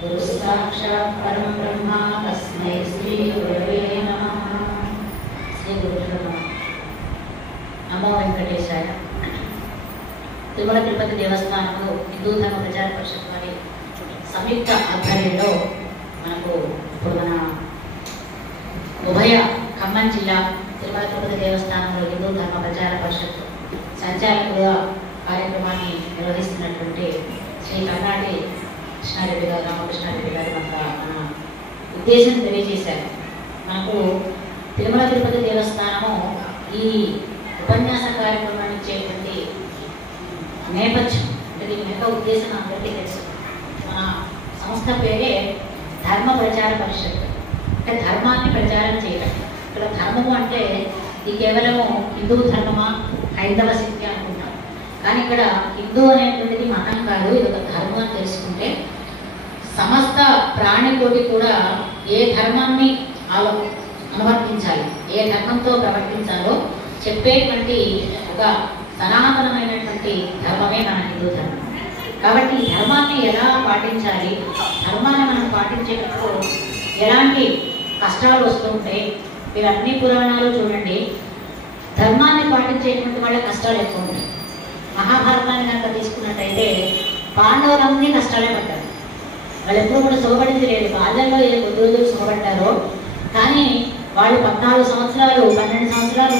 गुरु साक्षात् परम ब्रह्मा तस्मै श्री गुरवे नमः। श्री गुरुभ्यो नमः। नमो वेंकटेशाय। తిరుమల తిరుపతి దేవస్థానంలో హిందూ ధర్మ ప్రచార పరిషత్ వారి సంయుక్త ఆధ్వర్యంలో మనకు ఇప్పుడు మన ఉభయ ఖమ్మం జిల్లా తిరుమల తిరుపతి దేవస్థానంలో హిందూ ధర్మ ప్రచార పరిషత్ సంచాలకులుగా కార్యక్రమాన్ని నిర్వహిస్తున్నటువంటి శ్రీ కర్ణాటి కృష్ణారెడ్డి గారు రామకృష్ణారెడ్డి గారు మన ఉద్దేశం తెలియజేశారు. మనకు తిరుమల తిరుపతి దేవస్థానము ఈ ఉపన్యాస కార్యక్రమాన్ని ఇచ్చేటువంటి నేపథ్యం అంటే దీని యొక్క ఉద్దేశం అందరికీ తెలుసు. మన సంస్థ పేరే ధర్మ ప్రచార పరిషత్, అంటే ధర్మాన్ని ప్రచారం చేయడం. ఇక్కడ ధర్మము అంటే ఇది కేవలము హిందూ ధర్మమా హైందవ శక్తి అనుకుంటాం, కానీ ఇక్కడ హిందూ అనేటువంటిది మతం కాదు, ఇది ఒక ధర్మం అని తెలుసుకుంటే సమస్త ప్రాణికోటి కూడా ఏ ధర్మాన్ని అనువర్తించాలి, ఏ ధర్మంతో ప్రవర్తించాలో చెప్పేటువంటి ఒక సనాతనమైనటువంటి ధర్మమే మన హిందూ ధర్మం. కాబట్టి ఈ ధర్మాన్ని ఎలా పాటించాలి, ధర్మాన్ని మనం పాటించేటప్పుడు ఎలాంటి కష్టాలు వస్తుంటాయి, మీరు అన్ని పురాణాలు చూడండి, ధర్మాన్ని పాటించేటువంటి వాళ్ళ కష్టాలు ఎక్కువ ఉంటాయి. మహాభారతాన్ని కనుక తీసుకున్నట్టయితే పాండవులన్నీ కష్టాలే పడ్డారు. వాళ్ళు ఎప్పుడు కూడా సుఖపడింది లేదు. బాల్యంలో ఏ కొద్ది రోజులు సుఖపడ్డారో, కానీ వాళ్ళు 14 సంవత్సరాలు 12 సంవత్సరాలు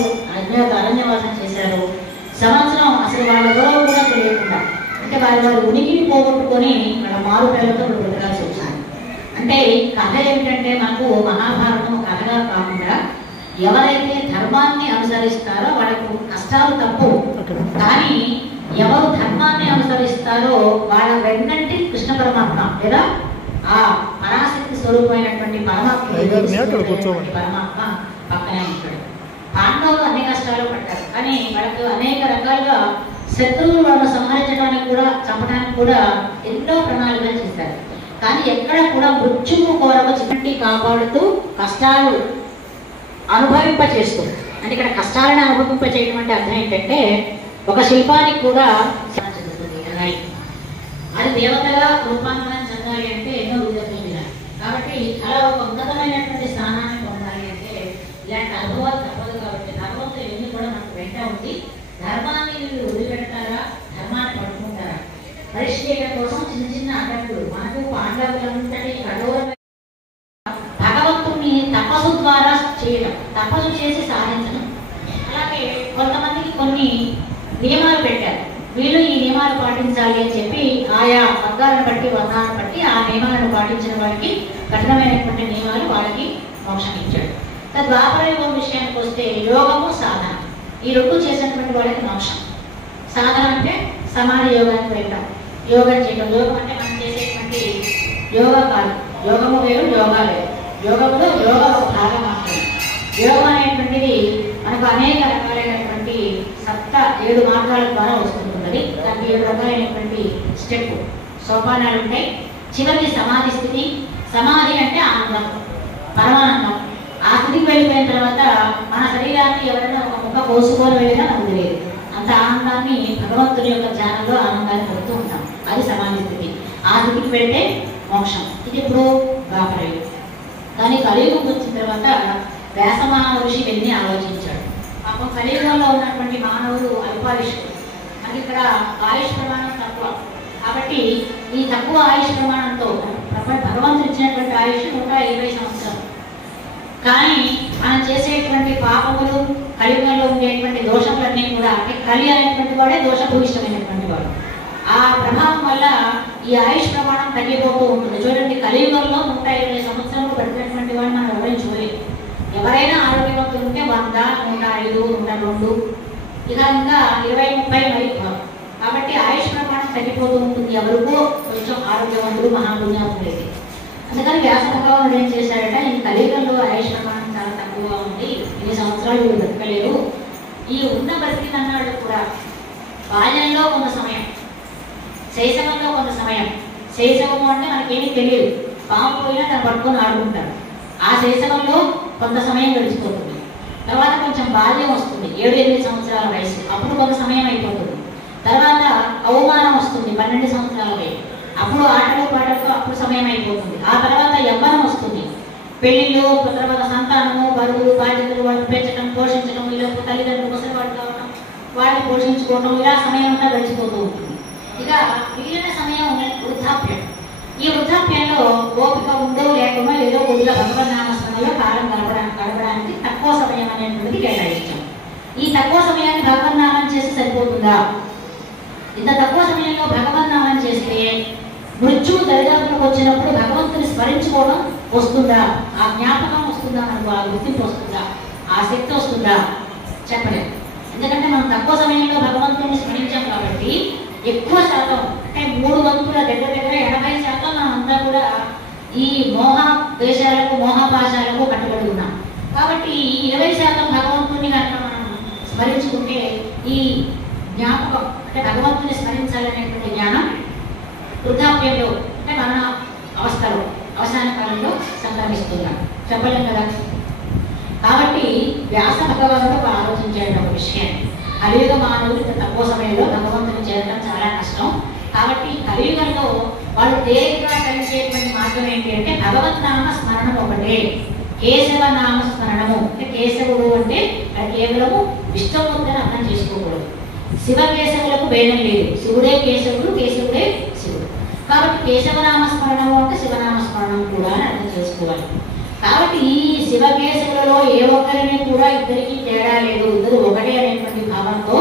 అరణ్యవాసం చేశారు. సంవత్సరం అసలు వాళ్ళ గౌరవం కూడా తెలియకుండా, అంటే వాళ్ళ ఉనికిని పోగొట్టుకొని వాళ్ళ మారు పేరుతో బ్రతకాల్సి వచ్చింది. అంటే కథ ఏమిటంటే మనకు మహాభారతం కథగా కాకుండా ఎవరైతే ధర్మాన్ని అనుసరిస్తారో వాళ్ళకు కష్టాలు తప్పు, కానీ ఎవరు ధర్మాన్ని అనుసరిస్తారో వాళ్ళ వెన్నంటి కృష్ణ పరమాత్మ లేదా ఆ పరాశక్తి స్వరూపమైనటువంటి పరమాత్మ పక్కనే ఉంటాడు. పాండవులు అన్ని కష్టాలు పడ్డారు, కానీ వాళ్ళకు అనేక రకాలుగా శత్రువులు వాళ్ళను సంహరించడానికి కూడా చంపడానికి కూడా ఎన్నో ప్రణాళికలు చేశారు. కానీ ఎక్కడ కూడా మృత్యువు కోరవచ్చి కాపాడుతూ కష్టాలు అనుభవింపచేస్తూ, అంటే ఇక్కడ కష్టాలను అనుభవింపచేయడం అంటే అర్థం ఏంటంటే ఒక శిల్పానికి కూడా అది దేవతగా రూపాంతరం చెందాలి అంటే ఎన్నో విధులు వినాలి. కాబట్టి అలా ఒక ఉన్నతమైనటువంటి స్థానాన్ని పొందాలి అంటే ఇలాంటి అనుభవాలు తప్పదు. కాబట్టి ధర్మంతో ఇవన్నీ కూడా మనకు వెంట ఉంది. ధర్మాన్ని మీరు వదిలిపెడతారా, ధర్మాన్ని పట్టుకుంటారా? పరిష్కరణ కోసం చిన్న చిన్న అడ్డంకులు మనకు పాండవులంతటి కఠోరమైన భగవంతుని తపస్సు ద్వారా చేయడం, తపస్సు చేసి సాధించడం. అలాగే కొంతమందికి కొన్ని నియమాలు పెట్టారు, వీళ్ళు ఈ నియమాలు పాటించాలి అని చెప్పి ఆయా వర్గాలను బట్టి వర్గాలను బట్టి ఆ నియమాలను పాటించిన వారికి కఠినమైనటువంటి నియమాలు వాళ్ళకి మోక్షం ఇచ్చాడు. ద్వాపర యుగం విషయానికి వస్తే యోగము సాధన, ఈ రెండు చేసినటువంటి వాళ్ళకి మోక్షం. సాధన అంటే సమాధి యోగానికి వెళ్ళడం, యోగం చేయడం. యోగం అంటే మనం చేసేటువంటి యోగా కాదు, యోగము వేరు యోగా వేరు. యోగంలో యోగ ఒక భాగం మాత్రమే. యోగం అనేటువంటిది మనకు అనేక రకాలైనటువంటి 7 మార్గాల ద్వారా వస్తుంటుంది. దానికి 7 రకాలైనటువంటి స్టెప్ సోపానాలు ఉంటాయి. చివరికి సమాధి స్థితి. సమాధి అంటే ఆనందం, పరమానందం. ఆ స్థితికి వెళ్ళిపోయిన తర్వాత మన శరీరాన్ని ఎవరైనా ఒక ముక్క కోసుకొని వెళ్ళినా మనకు తెలియదు. అంత ఆనందాన్ని భగవంతుని యొక్క ధ్యానంలో ఆనందాన్ని పొందుతూ ఉంటాం. అది సమాధి స్థితి. ఆ స్థితికి వెళ్తే మోక్షం. ఇది ఇప్పుడు ద్వాపరయుగం. కానీ కలియుగం వచ్చిన తర్వాత వ్యాస మహర్షి వెళ్ళి ఆలోచించాడు. పాపం కలియుగంలో ఉన్నటువంటి మానవుడు అల్పాయుష్కుడు, మనకి ఇక్కడ ఆయుష్ ప్రమాణం తక్కువ. కాబట్టి ఈ తక్కువ ఆయుష్ ప్రమాణంతో భగవంతుడు ఇచ్చినటువంటి ఆయుష్ 120 సంవత్సరాలు. కానీ మనం చేసేటువంటి పాపములు, కలియుగంలో ఉండేటువంటి దోషములన్నీ కూడా, అంటే కలి అనేటువంటి వాడే దోషభూయిష్టమైనటువంటి వాడు. ఆ ప్రభావం వల్ల ఈ ఆయుష్ ప్రమాణం తగ్గిపోతూ ఉంటుంది. చూడండి, కలియుగంలో 120 సంవత్సరాలు పడినటువంటి వాడు మనం ఎవరైనా చూడలేదు. ఎవరైనా ఆరోగ్యవంతులు ఉంటే 100, 105, 102, ఇక ఇంకా 20, 30 మరి. కాబట్టి ఆయుష్ ప్రమాణం తగ్గిపోతూ ఉంటుంది. ఎవరికో కొంచెం ఆరోగ్యవంతులు మహాపుణ్యాలు. అందుకని వ్యాస భగవానుడు ఏం చేశాడంటే, ఈ కలియుగంలో ఆయుష్ ప్రమాణం చాలా తక్కువగా ఉంది, ఇన్ని సంవత్సరాలు వీళ్ళు బతకలేరు, ఈ ఉన్న బతికినన్నాడు కూడా బాల్యంలో కొంత సమయం, శైశవంలో కొంత సమయం. శైశవము అంటే మనకేమీ తెలియదు, పాము పోయినా దాన్ని పట్టుకొని ఆడుకుంటారు. ఆ శైశవంలో కొంత సమయం గడిచిపోతుంది. తర్వాత కొంచెం బాల్యం వస్తుంది, 7-8 సంవత్సరాల వయసు, అప్పుడు కొంత సమయం అయిపోతుంది. తర్వాత అవమానం వస్తుంది, 12 సంవత్సరాల వయసు. అప్పుడు ఆటలు పాటలు, అప్పుడు సమయం అయిపోతుంది. ఆ తర్వాత యవ్వనం వస్తుంది, పెళ్లిళ్ళు, తర్వాత సంతానము, బరువు, బాధ్యతలు, వాటిని పెంచడం, పోషించడం, వీళ్ళకు తల్లిదండ్రులు ముసలివాడు కావడం, వాటిని పోషించుకోవడం, ఇలా సమయం అంతా గడిచిపోతూ ఉంటుంది. ఇక మిగిలిన సమయం వృద్ధాప్యం. ఈ వృద్ధాప్యంలో ఓపిక ఉందో లేకుండా ఏదో కొద్దిగా భగవన్నామస్మరణలో కాలం గడపడానికి తక్కువ సమయం అనేటువంటిది కేటాయించాం. ఈ తక్కువ సమయాన్ని భగవన్నామం చేసి సరిపోతుందా? ఇంత తక్కువ సమయంలో భగవన్నామం చేస్తే మృత్యువు దరిదాపులకు వచ్చినప్పుడు భగవంతుని స్మరించుకోవడం వస్తుందా? ఆ జ్ఞాపకం వస్తుందా? మనకు ఆ గుర్తింపు వస్తుందా? ఆ శక్తి వస్తుందా? చెప్పలేదు. ఎందుకంటే మనం తక్కువ సమయంలో భగవంతుని స్మరించాం కాబట్టి ఎక్కువ శాతం, అంటే 3 వంతుల దగ్గర 80% మనం అంతా కూడా ఈ మోహ దేశాలకు, మోహపాశాలకు కట్టుబడి ఉన్నాం. కాబట్టి ఈ 20% భగవంతుని కనుక మనం స్మరించుకుంటే ఈ జ్ఞాపకం, అంటే భగవంతుని స్మరించాలనేటువంటి జ్ఞానం వృద్ధాప్యంలో, అంటే మన అవస్థలో, అవసాన కాలంలో సంక్రమిస్తున్నాం. చెప్పలేం కదా. కాబట్టి వ్యాస భగవానుడు ఆలోచించాడు ఒక విషయం. కలియుగ మానవులు ఇంత తక్కువ సమయంలో భగవంతుని చేరడం చాలా కష్టం. కాబట్టి కలియుగంలో వాళ్ళు తేలికగా కలిసేటువంటి మార్గం ఏంటి అంటే భగవద్నామ స్మరణం ఒకటే. కేశవ నామ స్మరణము, అంటే కేశవుడు అంటే కేవలము విష్ణుమూర్తిని అర్థం చేసుకోకూడదు. శివ కేశవులకు భేదం లేదు. శివుడే కేశవుడు, కేశవుడే శివుడు. కాబట్టి కేశవనామ స్మరణము అంటే శివనామ స్మరణం కూడా అని అర్థం చేసుకోవాలి. కాబట్టి ఈ శివకేశవులలో ఏ ఒక్కరిని కూడా ఇద్దరికి తేడా లేదు, ఇద్దరు ఒకటే అనేటువంటి భావంతో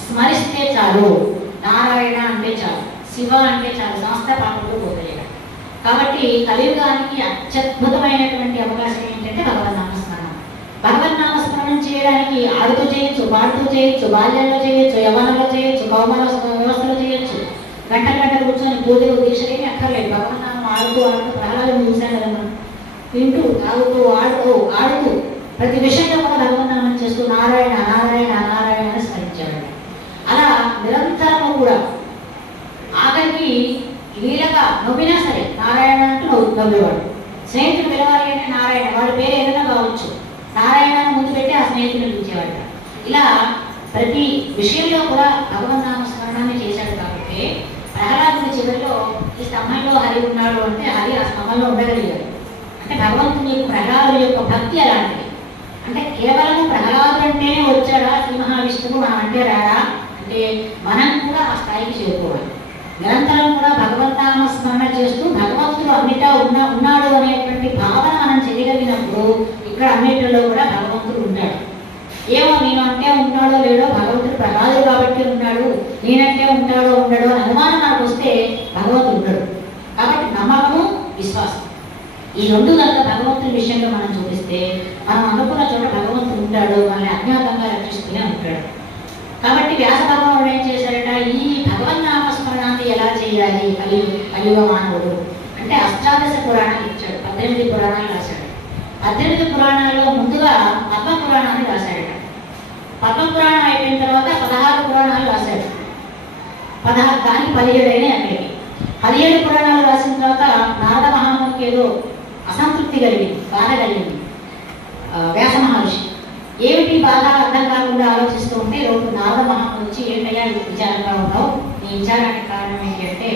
స్మరిస్తే చాలు. నారాయణ అంటే చాలు, శివ అంటే చాలు, సంస్థ పాపంలో పోతాయి. కాబట్టి కలియుగానికి అత్యద్భుతమైనటువంటి అవకాశం ఏంటంటే భగవన్నామస్మరణం. భగవన్నామస్మరణం చేయడానికి ఆడుతూ చేయొచ్చు, పాడుతూ చేయొచ్చు, బాల్యంలో చేయొచ్చు, యవ్వనంలో చేయొచ్చు, కౌమార వ్యవస్థలో చేయొచ్చు. గంటలు కూర్చొని పూజలు దీక్షలేమి అక్కర్లేదు. భగవన్నామం ఆడుతూ ప్రహ్లాదం చూశాను కదా మనం. వింటూ, తాగుతూ, ఆడుతూ ప్రతి విషయంలో కూడా భగవన్నామం చేస్తూ నారాయణ నారాయణ నారాయణ అని స్మరించాడు. అలా నిరంతరము కూడా ఆఖరికి లీలగా నవ్వినా సరే నారాయణ అంటూ నవ్వేవాడు. స్నేహితుడు పిలవాలి అంటే నారాయణ, వాడి పేరు ఏదైనా కావచ్చు, నారాయణని ముందు పెట్టి ఆ స్నేహితుడిని పిలిచేవాడు. ఇలా ప్రతి విషయంలో కూడా భగవన్నామ స్మరణాన్ని చేశాడు. కాబట్టి ప్రహ్లాదుడి చివరిలో ఈ స్తంభంలో హరి ఉన్నాడు అంటే హరి ఆ స్తంభంలో ఉండగలిగాడు. అంటే భగవంతుని ప్రహ్లాదుడి యొక్క భక్తి అలాంటిది. అంటే కేవలం ప్రహ్లాదుడు అంటేనే వచ్చాడా శ్రీ మహావిష్ణువు మనం అంటే రాడా అంటే మనం కూడా ఆ స్థాయికి చేరుకోవాలి. నిరంతరం కూడా భగవన్నామ స్మరణ చేస్తూ భగవంతుడు అన్నిటా ఉన్నాడు అనేటువంటి భావన మనం చేయగలిగినప్పుడు ఇక్కడ అన్నిటిలో కూడా భగవంతుడు ఉంటాడు. ఏమో నేను అంటే ఉంటాడో లేడో, భగవంతుడు ప్రహ్లాదుడు కాబట్టి ఉన్నాడు, నేనంటే ఉంటాడో ఉండడో అని అనుమానం నాకు వస్తే భగవంతుడు ఉండడు. కాబట్టి నమ్మకము, విశ్వాసం ఈ రెండు కనుక భగవంతుని విషయంలో మనం చూపిస్తే మనం అనుకున్న చోట భగవంతుడు ఉంటాడు, మనల్ని అజ్ఞాతంగా రక్షిస్తూనే ఉంటాడు. కాబట్టి వ్యాస భగవానుడు ఏం చేశారట, ఈ భగవన్నామస్మరణాన్ని ఎలా చేయాలి కలియుగ మానవుడు అంటే అష్టాదశ పురాణాలు ఇచ్చాడు. 18 పురాణాలు రాశాడు. 18 పురాణాల్లో ముందుగా పద్మ పురాణాన్ని రాశాడట. పద్మ పురాణం అయిపోయిన తర్వాత 16 పురాణాలు రాశాడు. 16 కానీ 17 అయినాయి అక్కడికి. 17 పురాణాలు రాసిన తర్వాత నారద మహామునికి ఏదో అసంతృప్తి కలిగింది, బాధ కలిగింది. వ్యాస మహర్షి ఏమిటి బాధ అర్థం కాకుండా ఆలోచిస్తూ ఉంటే రోజు నారద మహాముని వచ్చి ఏంటయ్యా విచారంగా ఉన్నావు, నీ విచారానికి కారణం ఏంటి అంటే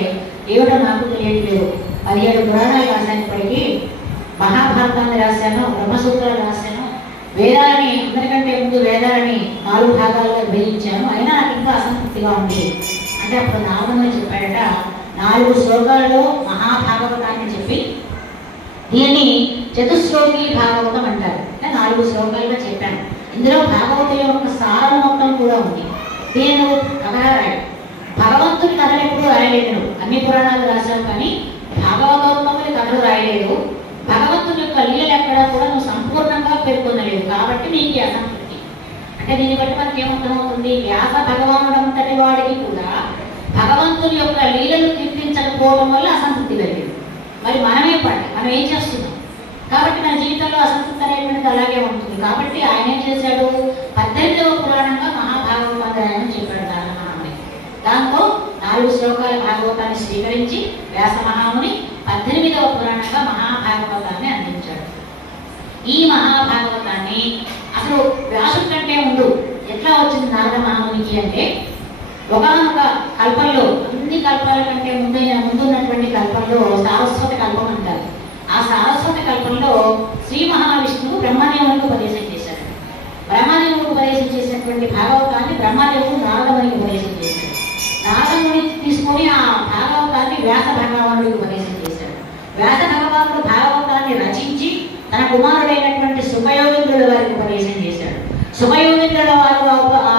ఏమిటో నాకు తెలియట్లేదు. 17 పురాణాలు రాసినప్పటికీ మహాభారతాన్ని రాశాను, బ్రహ్మసూత్రాలు రాశాను, వేదాలని అందరికంటే ముందు వేదాలని 4 భాగాలుగా విభజించాను, అయినా నాకు ఇంకా అసంతృప్తిగా ఉంది అంటే అప్పుడు నారదుడు చెప్పాడట 4 శ్లోకాలలో మహాభాగవతాన్ని చెప్పి దీన్ని చతుశ్లోకి భాగవతం అంటారు. అంటే 4 శ్లోకాలుగా చెప్పాను. ఇందులో భాగవతం యొక్క సారం మొత్తం కూడా ఉంది. దీన్ని నువ్వు కథగా రాయి. భగవంతుని కథలు ఎప్పుడు రాయలేదు నువ్వు, అన్ని పురాణాలు రాశావు కానీ భాగవతోత్తముని కథలు రాయలేదు. భగవంతుని యొక్క లీలలు ఎక్కడా కూడా నువ్వు సంపూర్ణంగా పేర్కొనలేదు. కాబట్టి నీకు అసంతృప్తి. అంటే దీన్ని బట్టి మనకి ఏమర్థమవుతుంది, వ్యాస భగవానుడు అంతటి వాడికి కూడా భగవంతుని యొక్క లీలలు కీర్తించకపోవడం వల్ల అసంతృప్తి కలిగింది. మరి మనమే మనం ఏం చేస్తున్నాం? కాబట్టి మన జీవితంలో అసంతృప్తి అనేటువంటిది అలాగే ఉంటుంది. కాబట్టి ఆయన ఏం చేశాడు, 18వ పురాణంగా మహాభాగవతాన్ని చెప్పాడు నారద మహాముని. దాంతో 4 శ్లోకాల భాగవతాన్ని స్వీకరించి వ్యాస మహాముని 18వ పురాణంగా మహాభాగవతాన్ని అందించాడు. ఈ మహాభాగవతాన్ని అసలు వ్యాసుడి కంటే ముందు ఎట్లా వచ్చింది నారద మహామునికి అంటే ఒకనొక కల్పంలో, అన్ని కల్పాల కంటే ముందున్నటువంటి కల్పంలో సారస్వత కల్పం అంటారు. ఆ సారస్వత కల్పంలో శ్రీ మహావిష్ణువు బ్రహ్మదేవునికి ఉపదేశం చేశాడు. బ్రహ్మదేవునికి ఉపదేశం చేసినటువంటి భాగవతాన్ని బ్రహ్మదేవుడు నారదమునికి ఉపదేశం చేశాడు. నారదముని తీసుకొని ఆ భాగవతాన్ని వ్యాస భగవానుడికి ఉపదేశం చేశాడు. వ్యాస భగవానుడు భాగవతాన్ని రచించి తన కుమారుడైనటువంటి సుఖయోగేంద్రుడు వారికి ఉపదేశం చేశాడు. సుఖయోగేంద్రుడు వారు ఆ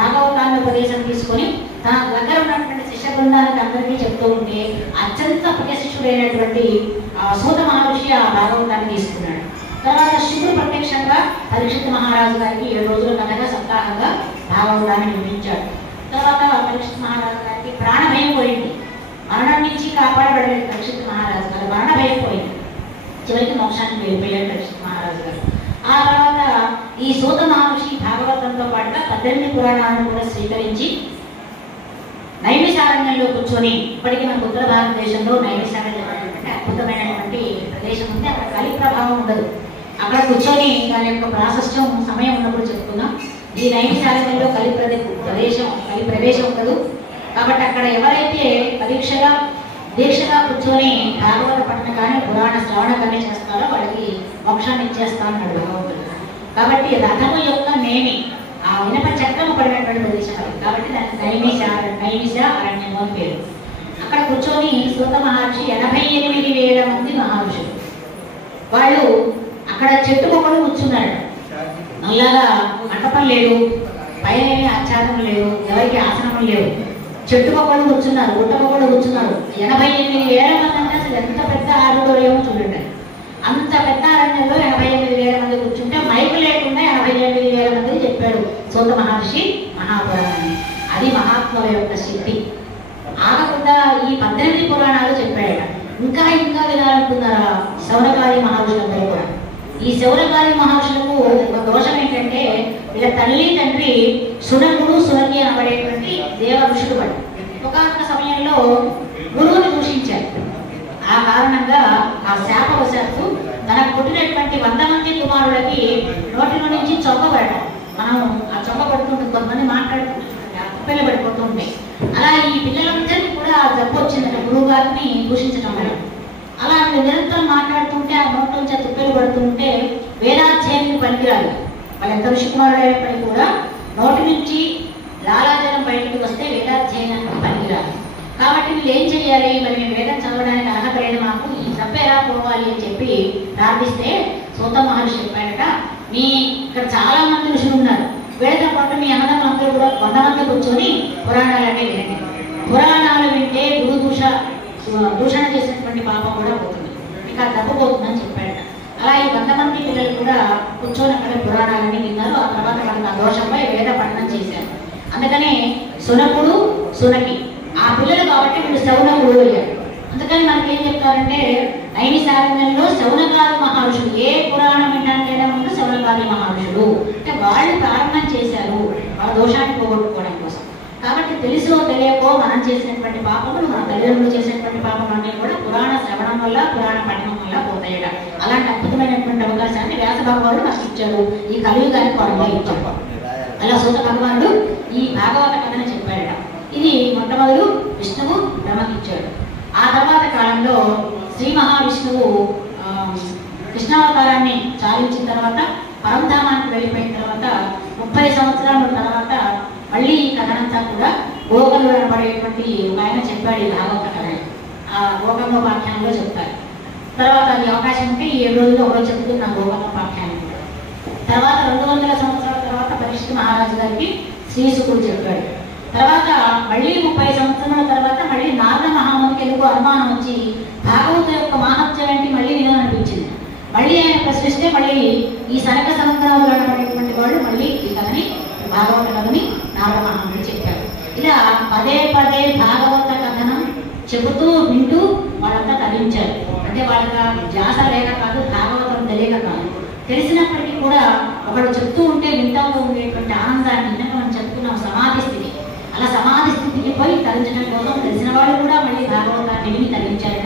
భాగవతాన్ని ఉపదేశం తీసుకొని తన దగ్గర ఉన్నటువంటి శిష్య బృందానికి అందరికీ చెప్తూ ఉంటే అత్యంత ప్రియశిష్యుడైనటువంటి సూత మహర్షి ఆ భాగవతాన్ని తీసుకున్నాడు. తర్వాత శివుడు ప్రత్యక్షంగా పరీక్షిత్ మహారాజు గారికి 7 రోజుల కథగా సప్తాహంగా భాగవతాన్ని వినిపించాడు. తర్వాత పరీక్షిత్ మహారాజు గారికి ప్రాణభయం పోయింది. మరణం నుంచి కాపాడబడలేదు పరీక్షిత్ మహారాజు గారు. మరణభయం పోయింది. చివరికి మోక్షానికి వెళ్ళిపోయాడు పరీక్షిత్ మహారాజు గారు. ఆ తర్వాత ఈ సూత మహర్షి భాగవతంతో పాటుగా 18 పురాణాలను కూడా స్వీకరించి నైమిషారణ్యంలో కూర్చొని, ఇప్పటికీ మన ఉత్తర భారతదేశంలో నైమిషారణ్యం అంటే అద్భుతమైనటువంటి ప్రదేశం ఉంది. అక్కడ కలి ప్రభావం ఉండదు. అక్కడ కూర్చొని దాని యొక్క ప్రాశస్త్యం సమయం ఉన్నప్పుడు చెప్పుకున్నాం. ఈ నైమిషారణ్యంలో కలి ప్రవేశం ఉండదు. కాబట్టి అక్కడ ఎవరైతే దీక్షగా కూర్చొని భాగవత పఠన కానీ పురాణ శ్రవణ కానీ చేస్తారో వాళ్ళకి మోక్షాన్ని ఇచ్చేస్తానన్నాడు భగవంతుడు. కాబట్టి రథము యొక్క నేమి ఆ వినప చక్రము పడినటువంటి ప్రదేశం కాబట్టి దానికి నైమిష అరణ్యము అని పేరు. అక్కడ కూర్చొని సూత మహర్షి 88,000 మంది మహర్షులు వాళ్ళు అక్కడ చెట్టు మొక్కలు కూర్చున్నాడు. నల్లగా మంటపం లేదు, పైన ఆచారం లేదు, ఎవరికి ఆసనం లేవు. చెట్టు మొక్కలు కూర్చున్నారు, గుట్ట మొక్కలు కూర్చున్నారు. 88,000 మంది అంటే అసలు ఎంత పెద్ద ఆడిటోరియం చూడండి. అంత పెద్ద అరణ్యంలో 88,000 మంది కూర్చుంటే మైకు లేకుండా 88,000 మందికి చెప్పాడు సూత మహర్షి మహాపురాణాన్ని. అది మహాత్ముల యొక్క శక్తి. ఆగకుండా ఈ 18 పురాణాలు చెప్పాడట. ఇంకా వినాలనుకున్నారా శౌనకాది మహర్షులందరూ కూడా. ఈ శౌనకాది మహర్షులకు ఒక దోషం ఏంటంటే వీళ్ళ తల్లి తండ్రి సునకుడు సునకి అనబడేటువంటి దేవ ఋషుడు వాడు. ఒకనొక సమయంలో గురువుని దూషించారు. ఆ కారణంగా ఆ శాపవశాత్తు తనకు పుట్టినటువంటి 100 మంది కుమారులకి నోటిలో నుంచి చొక్కబడటం. మనం ఆ చొక్క పడుతుంటుంది, కొంతమంది మాట్లాడుతుంటారు, పిల్ల పడిపోతూ ఉంటాయి. అలా ఈ పిల్లలందరికీ కూడా జబ్బు వచ్చిందంటే గురువు గారిని దూషించడం వల్ల. అలా నిరంతరం మాట్లాడుతుంటే ఆ నోటి నుంచి తుప్పెలు పడుతుంటే వేదాధ్యాయానికి పనికిరాదు. వాళ్ళ ఎంత ఋషి కుమారులైనప్పటికీ కూడా నోటి నుంచి లాలాజలం బయటకు వస్తే వేదాధ్యయనానికి పనికిరాదు. కాబట్టి వీళ్ళు ఏం చేయాలి, మరి మేము వేదం చదవడానికి అర్హత లేదు, మాకు ఈ జబ్బు ఎలా పోవాలి అని చెప్పి ప్రార్థిస్తే సూత మహర్షి చెప్పాడట, మీ ఇక్కడ చాలా మంది ఋషులు ఉన్నారు, వీళ్ళతో పాటు మీ అన్నదమ్ములందరూ కూడా 100 మంది కూర్చొని పురాణాలనే వినండి. పురాణాలు వింటే దూషణ చేసినటువంటి పాపం కూడా పోతుంది, ఇంకా జబ్బు పోతుందని చెప్పాడట. అలా ఈ 100 మంది పిల్లలు కూడా కూర్చొని అక్కడ పురాణాలని విన్నారు. ఆ తర్వాత వాళ్ళకి ఆ దోషంపై వేద పఠనం చేశారు. అందుకనే సునకుడు సునకి ఆ పిల్లలు కాబట్టి వీళ్ళు శౌనకుడు అయ్యారు. అందుకని మనకి ఏం చెప్తారంటే నైమిషారణ్యంలో శౌనకాది మహర్షులు ఏ పురాణం వినడానికైనా ముందు శౌనకాది మహర్షులు అంటే వాళ్ళు ప్రారంభం చేశారు వాళ్ళ దోషాన్ని పోగొట్టుకోవడం కోసం. కాబట్టి తెలుసో తెలియకో మనం చేసినటువంటి పాపములు, మన తల్లిదండ్రులు చేసినటువంటి పాపములన్నీ కూడా పురాణ శ్రవణం వల్ల పురాణ పఠనం వల్ల పోతాయట. అలాంటి అద్భుతమైనటువంటి అవకాశాన్ని వ్యాస భగవానుడు మనకి ఇచ్చాడు, ఈ కలియుగానికి వాడుగా ఇచ్చాడు. అలా సూత భగవానుడు ఈ భాగవత కథను చెప్పాడట. ఇది మొట్టమొదలు విష్ణువు బ్రహ్మకిచ్చాడు. ఆ తర్వాత కాలంలో శ్రీ మహావిష్ణువు కృష్ణావతారాన్ని చాలించిన తర్వాత పరంధామానికి వెళ్ళిపోయిన తర్వాత 30 సంవత్సరాల తర్వాత మళ్ళీ ఈ కథనంతా కూడా గోగలు అనబడేటువంటి ఆయన చెప్పాడు ఈ భాగవత కథ. ఆ గోగమ్మోపాఖ్యానంలో చెప్తారు. తర్వాత అది అవకాశం ఉంటే ఈ 7 రోజుల్లో ఒకరోజు చెప్తున్న గోగమ్మోపాఖ్యానం. తర్వాత 200 సంవత్సరాల తర్వాత పరీక్షిత్ మహారాజు గారికి శ్రీశుకుడు చెప్పాడు. తర్వాత మళ్ళీ 30 సంవత్సరాల తర్వాత మళ్ళీ నారద మహామునికి ఎందుకు అనుమానం వచ్చి భాగవత యొక్క మహత్యం ఏంటి మళ్ళీ వినాలనిపించింది. మళ్ళీ ఆయన ప్రశ్నిస్తే మళ్ళీ ఈ సనక సనందరాలు అనబడేటువంటి వాళ్ళు మళ్ళీ ఈ కథని భాగవత కథని నారద మహాముని చెప్పారు. ఇలా పదే భాగవత కథనం చెబుతూ వింటూ వాళ్ళంతా తరించారు. అంటే వాళ్ళకి ధ్యాస లేక కాదు, భాగవతం తెలియక కాదు, తెలిసినప్పటికీ కూడా ఒకడు చెప్తూ ఉంటే వింటాతో ఉండేటువంటి ఆనందాన్ని నిన్న మనం చెప్తున్నాం సమాధి స్థితి. అలా సమాధి స్థితికి పోయి తరించడం కోసం తెలిసిన వాళ్ళు కూడా మళ్ళీ భాగవతాన్ని విని తరించారు.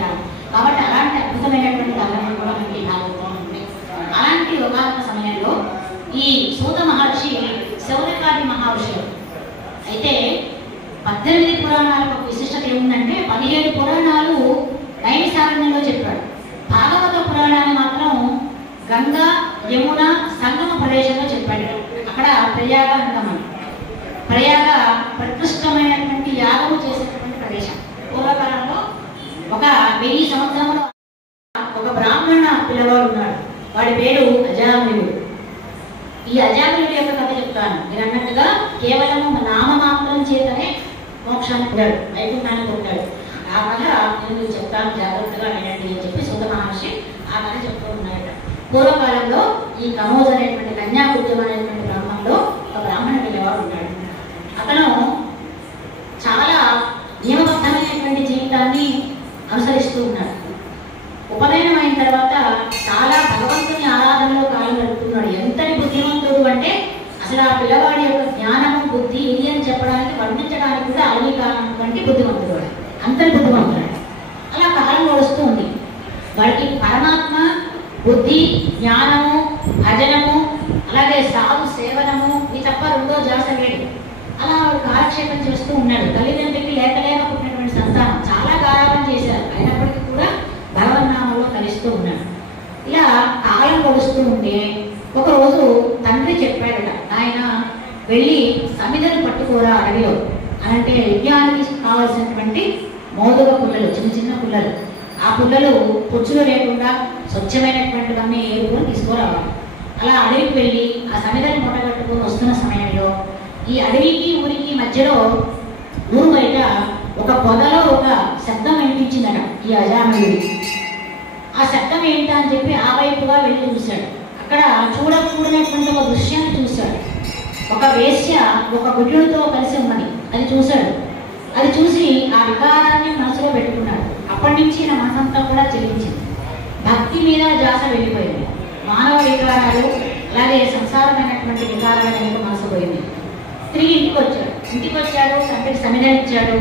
కాబట్టి అలాంటి అద్భుతమైనటువంటి కథలు కూడా మనకి భాగవతం ఉంది. అలాంటి ఒకనొక సమయంలో ఈ సూత మహర్షి శౌనకాది మహర్షులు అయితే 18 పురాణాలకు ఒక విశిష్టత ఏముందంటే 17 పురాణాలు నైమిసారణ్యంలో చెప్పాడు. భాగవత పురాణాన్ని మాత్రం గంగా యమున సంగమ ప్రదేశంలో చెప్పాడు. అక్కడ ప్రయాగ అంటామని, ప్రయాగ ప్రకృష్టమైనటువంటి యాగము చేసేటటువంటి ప్రదేశం. పూర్వకాలంలో ఒక 1000 సంవత్సరంలో ఒక బ్రాహ్మణ పిల్లవాడు ఉన్నాడు. వాడి పేరు అజామిలుడు. ఈ అజామిలుడి యొక్క కథ చెప్తాను. మీరు అన్నట్టుగా కేవలం నామమాత్రం చేతనే మోక్షాన్ని పొందాడు, వైకుంఠాన్ని పొందాడు. ఆ కథ నేను చెప్తాను, జాగ్రత్తగా వినండి అని చెప్పి సుత మహర్షి ఆ కథ చెప్తూ ఉన్నాడట. పూర్వకాలంలో ఈ కమోజ్ అనేటువంటి కన్యాకుబ్జం అనేటువంటి గ్రామంలో ఒక బ్రాహ్మణ పిల్లవాడు ఉన్నాడు. అతను చాలా నియమబద్ధమైనటువంటి జీవితాన్ని అనుసరిస్తూ ఉన్నాడు. ఉపనయనం అయిన తర్వాత చాలా భగవంతుని ఆరాధనలో కాలం గడుపుతున్నాడు. ఎంతటి బుద్ధిమంతుడు అంటే అసలు ఆ పిల్లవాడి యొక్క జ్ఞానము బుద్ధి ఇది అని చెప్పడానికి వర్ణించడానికి కూడా అలవి కానటువంటి బుద్ధిమంతుడు, అంతటి బుద్ధిమంతుడు. అలా కాలం గడుస్తూ ఉంది. వాడికి పరమాత్మ బుద్ధి జ్ఞానము భజనము అలాగే సాధు సేవనము ఈ తప్ప రెండో జాస వేడు. అలా వాడు కాలక్షేపం చేస్తూ ఉన్నాడు. తల్లిదండ్రులకి లేక పుట్టినటువంటి సంతానం చాలా గారాబం చేశారు, అయినప్పటికీ కూడా భగవన్నామంలో కలిస్తూ ఉన్నాడు. ఇలా కాలం గడుస్తూ ఉంటే ఒకరోజు తండ్రి చెప్పాడట, ఆయన వెళ్ళి సమిధను పట్టుకోరా అడవిలో అని. అంటే యజ్ఞానికి కావాల్సినటువంటి మోదుగ పుల్లలు, చిన్న చిన్న పుల్లలు, ఆ పుల్లలు పుచ్చులు లేకుండా స్వచ్ఛమైనటువంటివన్నీ ఏరుకొని తీసుకురావాలి. అలా అడవికి వెళ్ళి ఆ సమిధను మూటగట్టుకొని వస్తున్న సమయంలో ఈ అడవికి ఊరికి మధ్యలో ఊరు బయట ఒక పొదలో ఒక శబ్దం వినిపించిందట ఈ అజామిలుడు. ఆ శబ్దం ఏంటా అని చెప్పి ఆ వైపుగా వెళ్ళి చూశాడు. అక్కడ చూడకూడనటువంటి ఒక దృశ్యాన్ని చూశాడు. ఒక వేశ్య ఒక గుడ్డుతో కలిసి ఉన్నది, అది చూశాడు. అది చూసి ఆ వికారాన్ని మనసులో పెట్టుకున్నాడు. అప్పటి నుంచి నా మనసంతా కూడా చెల్లించింది. భక్తి మీద జాస వెళ్ళిపోయింది. మానవ వికారాలు అలాగే సంసారమైనటువంటి వికారాల మీద మనసు పోయింది. తిరిగి ఇంటికి వచ్చాడు. తండ్రికి సమిధం ఇచ్చాడు.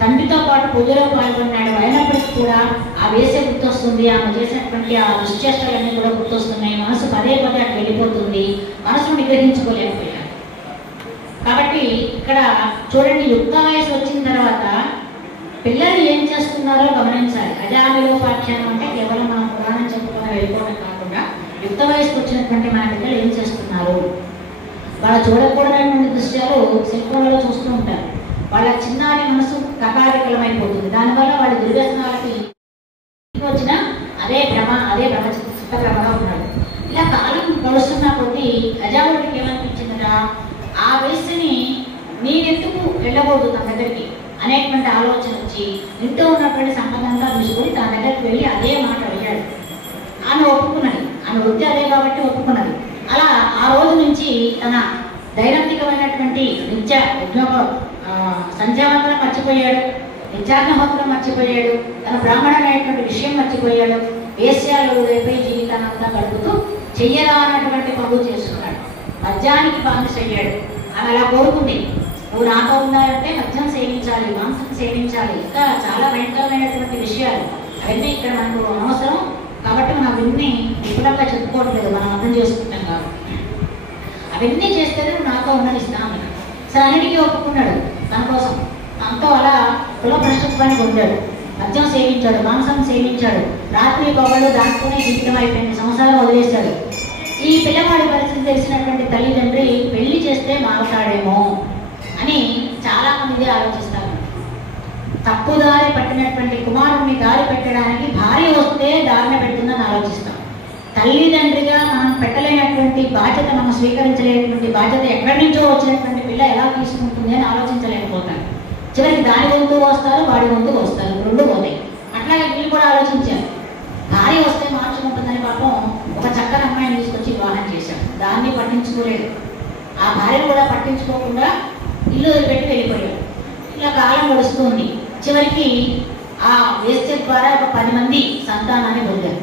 తండ్రితో పాటు పూజలో పాల్గొన్నాడు. అయినప్పటికీ కూడా ఆ వేసే గుర్తొస్తుంది, ఆమె చేసినటువంటి ఆ దుశ్చేష్టలన్నీ కూడా గుర్తొస్తున్నాయి. మనసు పదే పదే అటు వెళ్ళిపోతుంది. మనసును నిగ్రహించుకోలేకపోయాడు. కాబట్టి ఇక్కడ చూడండి, యుక్త వయసు వచ్చిన తర్వాత పిల్లలు ఏం చేస్తున్నారో గమనించాలి. అజామిలోపాఖ్యానం అంటే కేవలం మనం పురాణం చెప్పుకొని వెళ్ళిపోవడం కాకుండా యుక్త వయసుకు వచ్చినటువంటి మన పిల్లలు ఏం చేస్తున్నారు, వాళ్ళ చూడకూడనటువంటి దృశ్యాలు శిల్పంలో చూస్తూ ఉంటారు. వాళ్ళ చిన్నారి మనసు కకారికలమైపోతుంది. దానివల్ల వాళ్ళ దుర్వ్యసనాలకి వచ్చిన అదే చిత్తభ్రమగా ఉన్నాడు. ఇలా కాలం గడుస్తున్న కొద్దీ అజామిలుడికి ఏమనిపించిందట, ఆ వయస్సుని నేనెందుకు వెళ్ళకూడదు తన దగ్గరికి అనేటువంటి ఆలోచన వచ్చి ఇంట్లో ఉన్నటువంటి సంపదంతా తీసుకొని తన దగ్గరికి వెళ్ళి అదే మాట అడిగాడు. ఆమె ఒప్పుకున్నది, ఆమె వృత్తి అదే కాబట్టి ఒప్పుకున్నది. అలా ఆ రోజు నుంచి తన దైనందికమైనటువంటి నిత్య సంధ్యావంతరం మర్చిపోయాడు, నిత్యాగ్నహోత్రం మర్చిపోయాడు, తన బ్రాహ్మణమైనటువంటి విషయం మర్చిపోయాడు. వేశ్యాలు రేపై జీవితాన్ని అంతా గడుపుతూ చెయ్యరా అన్నటువంటి పనులు చేస్తున్నాడు. మద్యానికి బానిస అయ్యాడు. ఆమె అలా కోరుకుంది, నువ్వు నాతో ఉన్నారంటే మద్యం సేవించాలి, మాంసం సేవించాలి, ఇంకా చాలా భయంకరమైనటువంటి విషయాలు. అవన్నీ ఇక్కడ మనకు అనవసరం కాబట్టి మనం అవన్నీ విపులంగా చెప్పుకోవట్లేదు, మనం అర్థం చేసుకుంటాం కాబట్టి. అవన్నీ చేస్తేనే నువ్వు నాతో ఉన్నదిస్తాను. సరే అన్నిటికీ ఒప్పుకున్నాడు తన కోసం. తనతో అలా కుల ప్రశ్నత్వాన్ని పొందాడు. మద్యం సేవించాడు, మాంసం సేవించాడు, రాత్రి పగళ్ళు దాంట్లోనే జీవితం అయిపోయింది, సంసారం వదిలేశాడు. ఈ పిల్లవాడి పరిస్థితి తెలిసినటువంటి తల్లిదండ్రి పెళ్లి చేస్తే మారుతాడేమో అని చాలా మంది ఆలోచిస్తారు. తప్పుదారి పట్టినటువంటి కుమారుడిని దారి పెట్టడానికి భార్య వస్తే దారిన పెడుతుందని ఆలోచిస్తాం. తల్లిదండ్రిగా మనం పెట్టలేనటువంటి బాధ్యత, మనం స్వీకరించలేనటువంటి బాధ్యత ఎక్కడి నుంచో వచ్చినటువంటి పిల్ల ఎలా తీసుకుంటుంది అని ఆలోచించలేకపోతారు. చివరికి దాని వంతు వస్తారు, వాడి వంతు వస్తారు, రెండు పోతాయి. అట్లాగే వీళ్ళు కూడా ఆలోచించారు, భార్య వస్తే మార్చుకుంటుందని. పాపం ఒక చక్కని అమ్మాయిని తీసుకొచ్చి వివాహం చేశాడు. దాన్ని పట్టించుకోలేదు. ఆ భార్యను కూడా పట్టించుకోకుండా ఇల్లు వదిలిపెట్టి వెళ్ళిపోయాడు. ఇలా కాలం గడుస్తుంది. చివరికి ఆ వేస్తే ద్వారా ఒక 10 మంది సంతానాన్ని పొందారు.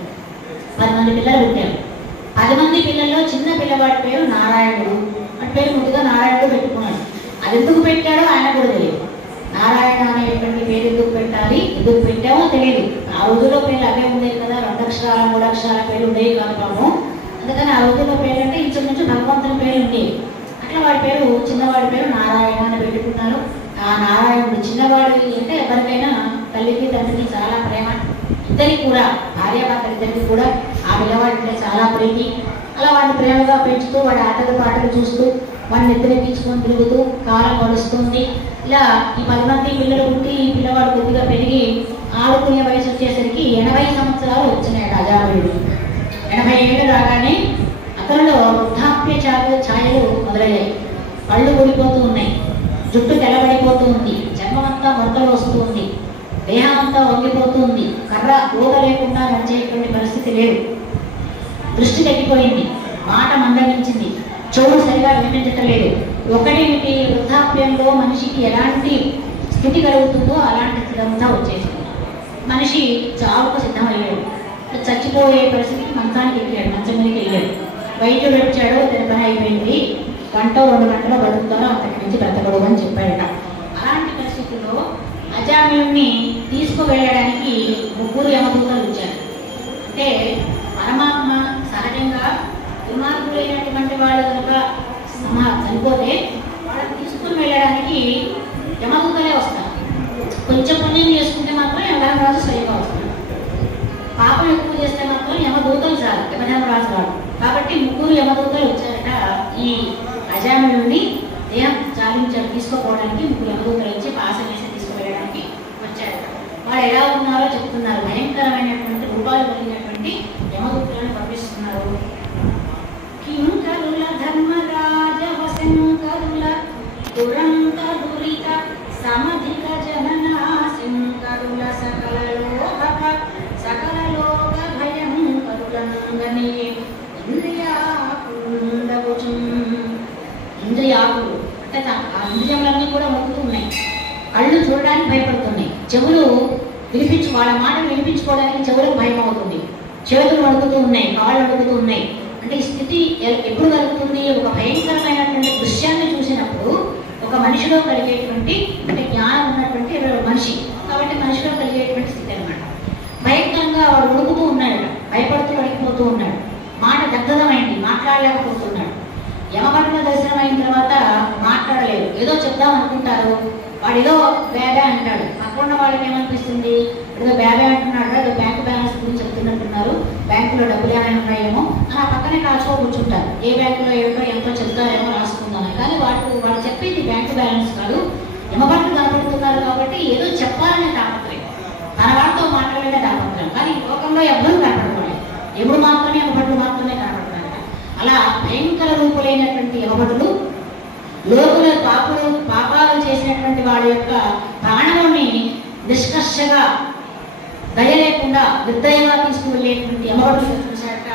10 మంది పిల్లలు పుట్టారు. 10 మంది పిల్లల్లో చిన్న పిల్లవాడి పేరు నారాయణుడు. వాడి పేరు ముందుగా నారాయణుడు పెట్టుకున్నాడు. అది ఎందుకు పెట్టాడో ఆయన కూడా తెలియదు. నారాయణ అనేటువంటి పేరు ఎందుకు పెట్టాలి, ఎందుకు పెట్టామో తెలియదు. ఆ రోజుల్లో పేర్లు అవే ఉండేవి కదా, 2 అక్షరాల 3 అక్షరాల పేర్లు ఉండేవి కాదు పాపం. అందుకని ఆ రోజుల్లో పేర్లు అంటే ఇంచుమించు భగవంతుని పేరు ఉండేవి. అట్లా వాడి పేరు, చిన్నవాడి పేరు నారాయణ అని పెట్టుకున్నారు. ఆ నారాయణుడు చిన్నవాడు అంటే ఎవరికైనా తల్లికి తండ్రికి చాలా ప్రేమ, ఇద్దరికి కూడా భార్యాభర్తలు ఇద్దరికి కూడా ఆ పిల్లవాడి అంటే చాలా ప్రీతి. అలా వాడిని ప్రేమగా పెంచుతూ వాడి ఆటలు పాటలు చూస్తూ వాడిని నిద్రపించుకొని తిరుగుతూ కాలం గడుస్తుంది. ఇలా ఈ 10 మంది పిల్లలు పుట్టి ఈ పిల్లవాడు కొద్దిగా పెరిగి ఆడుకునే వయసు వచ్చేసరికి 80 సంవత్సరాలు వచ్చినాయి అజామిళుడు. 80 ఏళ్ళు రాగానే అతనిలో వృద్ధాప్య ఛాయలు మొదలయ్యాయి. కళ్ళు ఊడిపోతూ ఉన్నాయి, జుట్టు తెల్లబడిపోతూ ఉంది, చర్మం అంతా ముడతలు వస్తూ ఉంది, దేహం అంతా వంగిపోతూ ఉంది, కర్ర ఊద లేకుండా నడిచేటువంటి పరిస్థితి లేదు, దృష్టి తగ్గిపోయింది, మాట మందగించింది, చెవులు సరిగా వినిపించటం లేదు. ఒకటేమిటి, వృద్ధాప్యంలో మనిషికి ఎలాంటి స్థితి కలుగుతుందో అలాంటి స్థితి అంతా వచ్చేసింది. మనిషి చావుకు సిద్ధమయ్యాడు, చచ్చిపోయే పరిస్థితికి మంచానికి ఎక్కాడు, మంచం మీదకి వెళ్ళాడు. వైద్యుడు వచ్చాడు, అతని పని అయిపోయింది, 1-2 గంటలో బతుకుతారో అంతకు మించి బ్రతకడు అని చెప్పాడట. అలాంటి పరిస్థితుల్లో అజామిళుణ్ణి తీసుకువెళ్ళడానికి 3 యమదూతలు వచ్చారు. అంటే పరమాత్మ సహజంగా దుర్మార్గులైనటువంటి వాళ్ళు కనుక చనిపోతే వాళ్ళని తీసుకుని వెళ్ళడానికి యమదూతలే వస్తారు. కొంచెం పుణ్యం చేసుకుంటే మాత్రం యమధర్మరాజు స్వయంగా వస్తారు. పాపం ఎక్కువ చేస్తే మాత్రం యమదూతలు చాలు, యమధర్మరాజు రాడు. కాబట్టి 3 యమదూతలు వచ్చారట. ఈ అజామిళుడిని దేహం చాలించారు తీసుకుపోవడానికి 3 యమదూతలు వచ్చి పాసం వేసి తీసుకువెళ్ళడానికి వచ్చారట. వాళ్ళు ఎలా ఉన్నారో చెప్తున్నారు. భయంకరమైనటువంటి రూపాలు కలిగినటువంటి యమదూతలను పంపిస్తున్నారు. కింకరుల ధర్మరాజ వశంకరుల దురంత దురిత సమధిక జనన శంకరుల సకల లోక భయంకరులంగని ఇంద్రియాకులు అంటే ఆ ఇంద్రియములన్నీ కూడా వణుకుతూ ఉన్నాయి. కళ్ళు చూడడానికి భయపడుతున్నాయి, చెవులు వాళ్ళ మాటలు వినిపించుకోవడానికి చెవులకు భయం అవుతుంది, చేతులు వణుకుతూ ఉన్నాయి, కాళ్ళు వణుకుతూ ఉన్నాయి. అంటే ఈ స్థితి ఎప్పుడు కలుగుతుంది? ఒక భయంకరమైనటువంటి దృశ్యాన్ని చూసినప్పుడు ఒక మనిషిలో కలిగేటువంటి అంటే జ్ఞానం ఉన్నటువంటి మనిషి కాబట్టి మనిషిలో కలిగేటువంటి స్థితి అనమాట. భయంకరంగా వాడు వణుకుతూ ఉన్నాడు, భయపడుతూ వణికిపోతూ ఉన్నాడు, మాట దగ్ధమైంది, మాట్లాడలేకపోతున్నాడు. యమభటుల దర్శనం అయిన తర్వాత మాట్లాడలేదు, ఏదో చెప్దాం అనుకుంటారు, వాడు ఏదో బేబే అంటాడు. పక్కన వాళ్ళకి ఏమనిపిస్తుంది, ఏదో బేబే అంటున్నాడు, ఏదో బ్యాంకు బ్యాలెన్స్ గురించి చెప్తున్నట్టున్నారు, బ్యాంకులో డబ్బులు ఏమైనా ఉన్నాయేమో అని ఆ పక్కనే కాల్చుకో కూర్చుంటారు. ఏ బ్యాంకులో ఏమిటో ఎంతో చెప్తారేమో రాసుకుందామని. కానీ వాళ్ళు చెప్పింది బ్యాంకు బ్యాలెన్స్ కాదు, యమభటులు కనపడుతున్నారు కాబట్టి ఏదో చెప్పాలనే తాపత్రయం, తన వాళ్ళతో మాట్లాడే తాపత్రయం. కానీ ఈ లోకంలో ఎవ్వరూ కనపడుకోలేదు, ఎప్పుడు మాత్రమే యమభటులు మాత్రమే కనపడుతున్నారు. అలా భయంకర రూపులైనటువంటి యమభటులు లోకుల పాపాలు చేసినటువంటి వాళ్ళ యొక్క ప్రాణముని నిష్కర్షగా దయ లేకుండా నిర్దయంగా తీసుకువెళ్ళేటువంటి యమభటులు చూశాక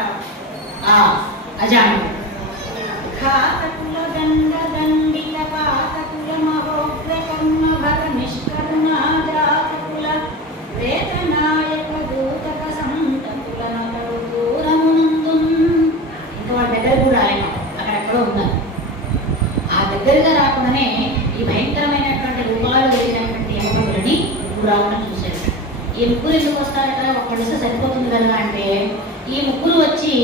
ఆ అజామిళుడు. ఘాతకుల దండ దండిత పాతకుల మహోగ్ర కర్మ భర నిష్కర్మ జాతకుల వేతనాయక దూతక సంతకుల నగరు దూరమునందు. ఇంకా వాళ్ళ దగ్గర కూడా ఆయన అక్కడెక్కడో ఉన్నారు. ఆ దగ్గరగా రాకుండానే ఈ భయంకరమైనటువంటి రూపాలు కలిగినటువంటి యమభటులని రావడం చూశారు. ఈ 3 ఎందుకు వస్తారట? ఒక్కడు వస్తే సరిపోతుంది కదా అంటే ఈ 3 వచ్చి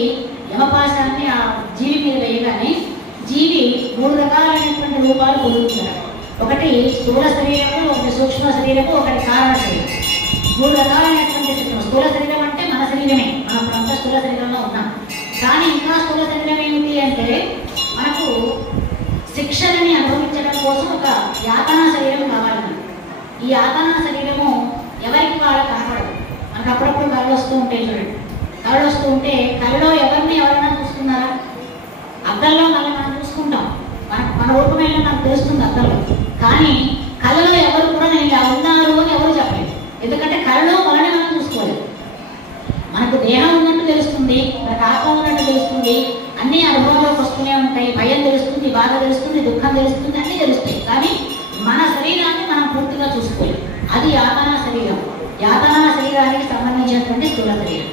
యమపాశాన్ని ఆ జీవి మీద వేయగానే జీవి 3 రకాలైనటువంటి రూపాలు పొందుతున్నారు. ఒకటి స్థూల శరీరము, ఒకటి సూక్ష్మ శరీరము, ఒకటి కారణ శరీరం. 3 రకాలైనటువంటి శరీరం. స్థూల శరీరం అంటే మన శరీరమే, మనం అంతా స్థూల శరీరంలో ఉన్నాం. కానీ ఇంకా స్థూల శరీరం ఏమిటి అంటే మనకు శిక్షణని అనుభవించడం కోసం ఒక యాతనా శరీరం కావాలి. ఈ యాతనా శరీరము ఎవరికి వాళ్ళకి కనపడదు. మనకు అప్పుడప్పుడు కళ్ళు వస్తూ ఉంటాయి చూడండి, కళ్ళు వస్తూ ఉంటే కళ్ళలో ఎవరైనా చూస్తున్నారా? అద్దంలో మనం చూసుకుంటాం, మన రూపం వెళ్ళి మనకు తెలుస్తుంది అద్దంలో. కానీ కళ్ళలో ఎవరు కూడా నేను ఇలా ఉన్నారు అని ఎవరు చెప్పలేదు. ఎందుకంటే కళ్ళలో మనని మనం చూసుకోలేదు. మనకు దేహం ఉన్నట్టు తెలుస్తుంది, మనకు ఆత్మ ఉన్నట్టు తెలుస్తుంది, అన్ని అనుభవంలోకి వస్తూనే ఉంటాయి. భయం తెలుస్తుంది, బాధ తెలుస్తుంది, దుఃఖం తెలుస్తుంది, అన్నీ తెలుస్తాయి. కానీ మన శరీరాన్ని మనం పూర్తిగా చూసుకోలేదు. అది యాతనా శరీరం. యాతనా శరీరానికి సంబంధించినటువంటి స్థూల శరీరం.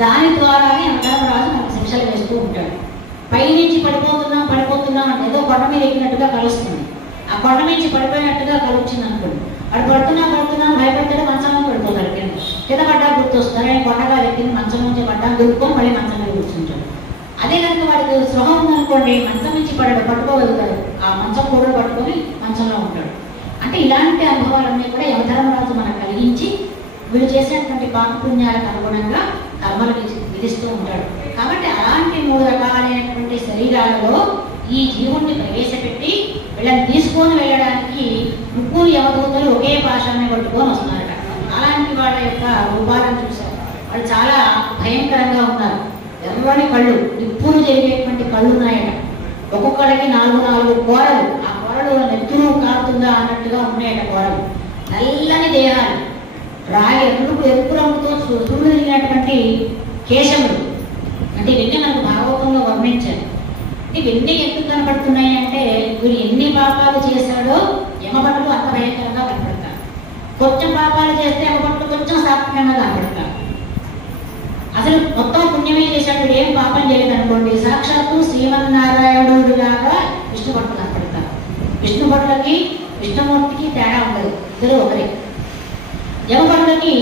దాని ద్వారానే యమధర్మరాజు మనకు శిక్షలు వేస్తూ ఉంటాడు. పైనుంచి పడిపోతున్నాం అంటే ఏదో కొండ మీద ఎక్కినట్టుగా కలుస్తుంది. ఆ కొండ నుంచి పడిపోయినట్టుగా కలుగుతుంది అనుకోండి. వాడు పడుతున్నా భయపడతాడు, మంచంలో పడిపోతాడు. కింద పడ్డా గుర్తొస్తారు, ఆయన కొండగా ఎక్కింది మంచం నుంచి పడ్డా దుర్కొని మళ్ళీ మంచం మీద కూర్చుంటాడు. అదే కనుక వాడికి స్పృహ ఉందనుకోండి, మంచం నుంచి పట్టుకోగలుగుతాడు. ఆ మంచం కూడా పట్టుకొని మంచంలో ఉంటాడు. అంటే కాబట్టి ఇలాంటి అనుభవాలన్నీ కూడా యమధర్మరాజు మనకు కలిగించి వీళ్ళు చేసినటువంటి పాపపుణ్యాలకు అనుగుణంగా కర్మలు విధిస్తూ ఉంటాడు. కాబట్టి అలాంటి 3 రకాలైనటువంటి శరీరాలలో ఈ జీవుణ్ణి ప్రవేశపెట్టి వీళ్ళని తీసుకొని వెళ్ళడానికి 3 యమదూతలు ఒకే పాశాన్ని పట్టుకొని వస్తున్నారట. అలాంటి వాళ్ళ యొక్క రూపాలను చూశారు. వాళ్ళు చాలా భయంకరంగా ఉన్నారు. ఎర్రని కళ్ళు, నిప్పులు జరిగేటువంటి కళ్ళు ఉన్నాయట. ఒక్కొక్కడికి 4 కోరలు, ఆ కోరలు నెత్తురు కారుతుందా అన్నట్టుగా ఉన్నాయట కోరలు. నల్లని దేహాలు, రాగి ఎరుపు రంగుతో సూర్యుడు తిరిగినటువంటి కేశములు. అంటే ఇవన్నీ మనకు భాగవతంలో వర్ణించారు. ఇవన్నీ ఎందుకు కనపడుతున్నాయి అంటే వీడు ఎన్ని పాపాలు చేశాడో యమభటులు అంత భయంకరంగా కనపడతారు. కొంచెం పాపాలు చేస్తే యమభటులు కొంచెం సాత్వికంగా కనపడతారు. అసలు మొత్తం పుణ్యమే చేశాడు, ఏం పాపం చేయలేదు అనుకోండి, సాక్షాత్తు శ్రీమన్నారాయణుడు లాగా విష్ణుభటులు కనపడతారు. విష్ణుభటులకి విష్ణుమూర్తికి తేడా ఉండదు, ఇద్దరు ఒకరే. యమభటులకి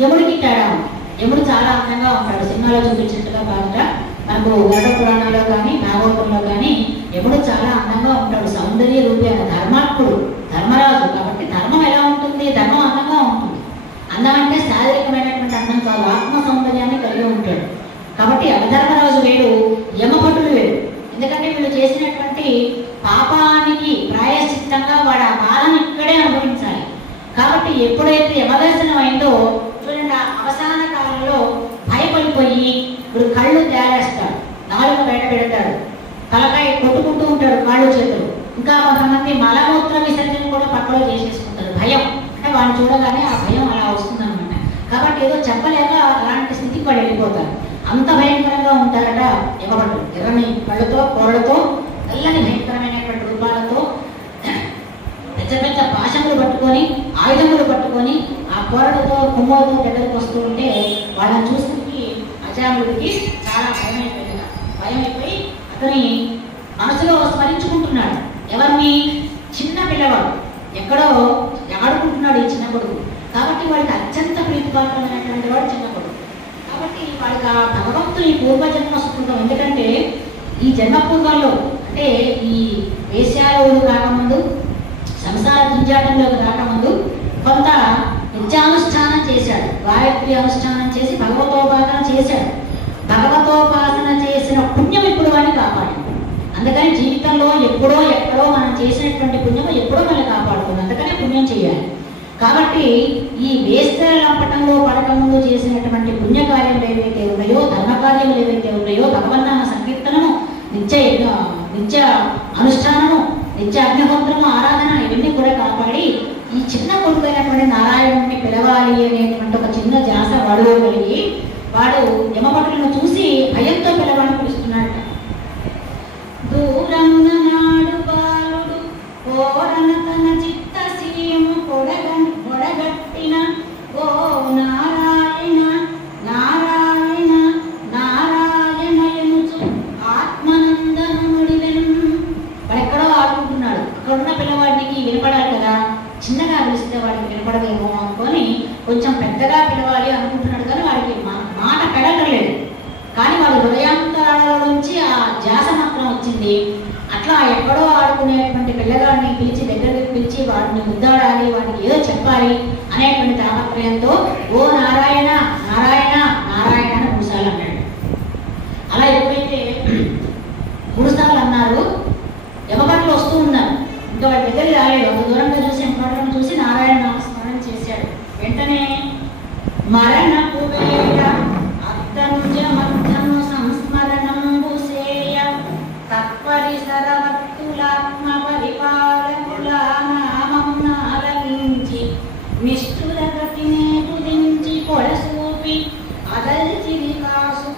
యముడికి తేడా ఉంది. యముడు చాలా అందంగా ఉంటాడు. సినిమాలో చూపించినట్టుగా బాగా మనకు గరుడ పురాణంలో కానీ భాగవతంలో కానీ యముడు చాలా అందంగా ఉంటాడు. సౌందర్య రూపి అయిన ధర్మాత్ముడు, ధర్మరాజు. కాబట్టి ధర్మం ఎలా ఉంటుంది? ధర్మం అందంగా ఉంటుంది. అందం అంటే శారీరకమైనటువంటి అందం కాదు, ఆత్మ సౌందర్యాన్ని కలిగి ఉంటాడు. కాబట్టి యమధర్మరాజు వేడు, యమభటులు వేడు. ఎందుకంటే వీళ్ళు చేసినటువంటి పాపానికి ప్రాయశ్చిత్తంగా వాడు ఆ బాధను ఇక్కడే అనుభవించాలి. కాబట్టి ఎప్పుడైతే యమదర్శనం అయిందో చూడండి, అవసాన కాలంలో భయపడిపోయి ఇప్పుడు కళ్ళు తేలేస్తాడు, నాలుగు బయట పెడతాడు, తలకాయ కొట్టుకుంటూ ఉంటాడు కాళ్ళు చేతులు. ఇంకా కొంతమంది మలమూత్ర విసర్జన కూడా పక్కలో చేసేసుకుంటారు. భయం అంటే వాడిని చూడగానే ఆ భయం అలా వస్తుందన్నమాట. కాబట్టి ఏదో చెప్పలేక అలాంటి స్థితికి వాడు వెళ్ళిపోతారు. అంత భయంకరంగా ఉంటారట యమభటులు. ఎర్రని కళ్ళతో, కోరలతో, నల్లని భయంకరమైనటువంటి రూపాలతో, పెద్ద పెద్ద పాశములు పట్టుకొని, ఆయుధములు పట్టుకొని ఆ కోరలతో కుమ్మలతో దగ్గరికి వస్తూ ఉంటే వాళ్ళని చూసి అజాముడికి చాలా భయమైపోయి అతని మనసులో స్మరించుకుంటున్నాడు. ఎవరిని? చిన్న పిల్లవాడు ఎక్కడో ఆడుకుంటున్నాడు ఈ చిన్న కొడుకు. కాబట్టి వాడికి అత్యంత ప్రీతిపాత్రమైనటువంటి వాడు చిన్న కొడుకు. కాబట్టి వాడికి ఆ భగవంతుని పూర్వజన్మ సుకృతం. ఎందుకంటే ఈ జన్మపూర్వంలో అంటే ఈ వేశ్యాలోడు రాకముందు, సంసార దుంజాటంలోకి రాకముందు కొంత నిత్యానుష్ఠానం చేశాడు. గాయత్రి అనుష్ఠానం చేసి భగవతోపాసన చేశాడు. భగవతోపాసన చేసిన పుణ్యం ఇప్పుడు వాడిని కాపాడింది. అందుకని జీవితంలో ఎప్పుడో ఎక్కడో మనం చేసినటువంటి పుణ్యం ఎప్పుడో మనల్ని కాపాడుతుంది. అందుకనే పుణ్యం చేయాలి. కాబట్టి ఈ వేస్తల లంపటంలో పడకముందు చేసినటువంటి పుణ్యకార్యములు ఏవైతే ఉన్నాయో, ధర్మకార్యములు ఏవైతే ఉన్నాయో, భగవన్నామ సంకీర్తనము, నిత్య అనుష్ఠానము, నిత్య అగ్నిహోత్రము, ఆరాధన, ఇవన్నీ కూడా కాపాడి ఈ చిన్న కొడుకైనటువంటి నారాయణుడిని పిలవాలి అనేటువంటి ఒక చిన్న ధ్యాస వాడులో కలిగి వాడు యమభటులను చూసి భయంతో పిలవాలని పిలుస్తున్నాడట. దూరమున నాడు బాలుడు కోరన తన చిత్త సీము పొడగట్టిన ఓ నారాయణ నారాయణ నారాయణ ఎనుచు ఆత్మనందనుడివెను. వాడెక్కడో ఆడుకుంటున్నాడు. అక్కడున్న పిల్లవాడికి వినపడాలి కదా, చిన్నగా పిలిస్తే వాడికి వినపడదేమో అనుకొని కొంచెం పెద్దగా పిలవాలి అనుకుంటున్నాడు. కానీ వాడికి మాట పెడగలేదు. కానీ వాడి హృదయాంతరాల నుంచి ఆ ధ్యాస మాత్రం వచ్చింది. అట్లా ఎక్కడో ఆడుకునేటువంటి పిల్లగాడిని పిలిచి దగ్గరికి పిలిచి వాడిని ముద్దాడాలి, వాడికి ఏదో చెప్పాలి అనేటువంటి తాపత్రయంతో ఓ నారాయణ నారాయణ నారాయణ అని 3 సార్లు అన్నాడు. అలా ఎప్పుడైతే 3 సార్లు అన్నారు, యమభటులు వస్తూ ఉన్నారు. ఇంకా వాడి దగ్గరికి రాలేదు. అంత దూరంగా చూసి యమభటులను చూసి నారాయణ నామస్మరణ చేశాడు. వెంటనే మరణపు వేళ అర్థంజమర్థము సంస్మరణంబు సేయ తత్పరిసరవర్తులాత్మ పరిపాలకుల నామమున అలగించి నిష్ఠుర గతినే కుదించి కొడసూపి అదల్చిరి కాసు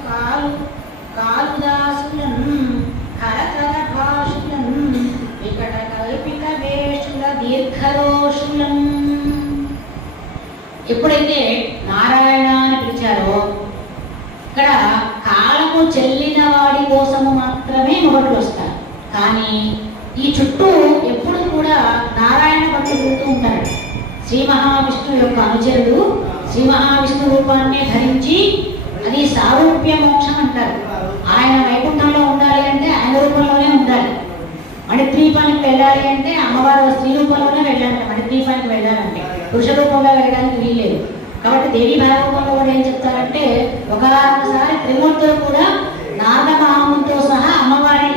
కాలుదాసులను కరతల భాషులను వికట కల్పిత వేషుల దీర్ఘరోషులను. ఎప్పుడైతే నారాయణ అని పిలిచారో ఇక్కడ కాలము చెల్లిన వాడి కోసము మాత్రమే మొదట్లు వస్తారు. కానీ ఈ చుట్టూ ఎప్పుడు కూడా నారాయణ భక్తులు తిరుగుతూ ఉంటారు. శ్రీ మహావిష్ణువు యొక్క అనుచరుడు శ్రీ మహావిష్ణు రూపాన్ని ధరించి, అది సారూప్య మోక్షం అంటారు. ఆయన వైకుంఠంలో ఉండాలి అంటే ఆయన రూపంలోనే ఉండాలి. మణిద్వీపానికి వెళ్ళాలి వెళ్ళాలి అంటే అమ్మవారు స్త్రీ రూపంలోనే వెళ్ళాలంటే మణిద్వీపానికి వెళ్ళాలంటే పురుష రూపంలో వెళ్ళడానికి వీల్లేదు. కాబట్టి దేవి భాగవతంలో కూడా ఏం చెప్తారంటే ఒకసారి త్రిమూర్తులు కూడా నాగమామంతో సహా అమ్మవారి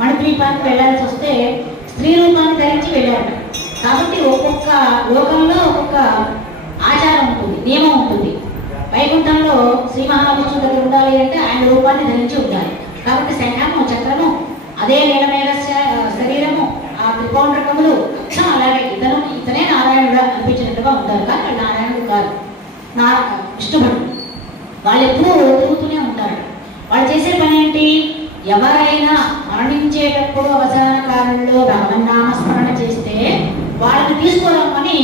మణిద్వీపానికి వెళ్ళాల్సి వస్తే స్త్రీ రూపాన్ని ధరించి వెళ్ళారట. కాబట్టి ఒక్కొక్క లోకంలో ఒక్కొక్క ఆచారం ఉంటుంది, నియమం ఉంటుంది. వైకుంఠంలో శ్రీ మహావిష్ణువు దగ్గర ఉండాలి అంటే ఆయన రూపాన్ని ధరించి ఉండాలి. కాబట్టి శంఖము చక్రము అదే నీలమేఘ శరీరము ఆ త్రికోణరకములు అక్షం అలాగే ఇతనే నారాయణుడు అనిపించినట్టుగా ఉంటారు. కానీ వాళ్ళు నారాయణుడు కాదు, నా విష్ణుభటుడు. వాళ్ళు ఎప్పుడూ తిరుగుతూనే ఉంటారు. వాళ్ళు చేసే పని ఏంటి? ఎవరైనా మరణించేటప్పుడు అవసాన కాలంలో భగవన్నామస్మరణ చేస్తే వాళ్ళని తీసుకురమ్మని